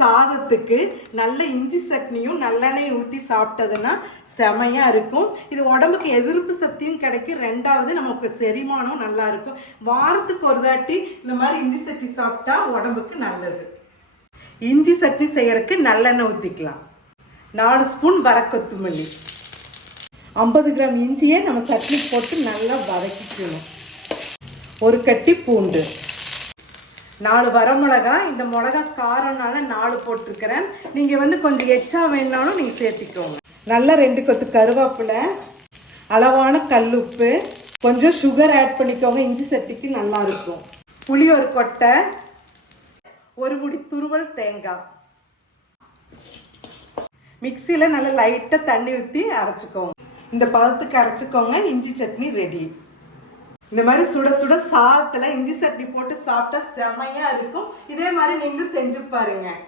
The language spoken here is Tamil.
சாதத்துக்கு நல்ல இஞ்சி சட்னியும் நல்லெண்ணெய் ஊற்றி சாப்பிட்டதுன்னா செமையாக இருக்கும். இது உடம்புக்கு எதிர்ப்பு சக்தியும் கிடைக்கும். ரெண்டாவது நமக்கு செரிமானம் நல்லா இருக்கும். வாரத்துக்கு ஒரு தாட்டி இந்த மாதிரி இஞ்சி சட்னி சாப்பிட்டா உடம்புக்கு நல்லது. இஞ்சி சட்னி செய்யறதுக்கு நல்லெண்ணெய் ஊற்றிக்கலாம் நாலு ஸ்பூன் வரக்கொத்துமல்லி ஐம்பது கிராம் இஞ்சியை நம்ம சட்னி போட்டு நல்லா வதக்கிக்கணும். ஒரு கட்டி பூண்டு. நாலு வரமிளகா இந்த மிளகா காரம்னால நாலு போட்டிருக்கிறேன். நீங்கள் வந்து கொஞ்சம் எச்சா வேணாலும் நீங்கள் சேர்த்திக்கோங்க. நல்லா ரெண்டு கொத்து கருவேப்பிலை அளவான கல்லுப்பு கொஞ்சம் சுகர் ஆட் பண்ணிக்கோங்க. இஞ்சி சட்டிக்கு நல்லா இருக்கும் புளி ஒரு கொட்டை ஒரு முடி துருவல் தேங்காய். மிக்சியில் நல்லா லைட்டாக தண்ணி ஊற்றி அரைச்சிக்கோங்க. இந்த பதத்துக்கு அரைச்சிக்கோங்க. இஞ்சி சட்னி ரெடி இந்த மாதிரி சுட சுட சாதத்தில் இஞ்சி சட்னி போட்டு சாப்பிட்டா செமையாக இருக்கும். இதே மாதிரி நீங்களும் செஞ்சு பாருங்கள்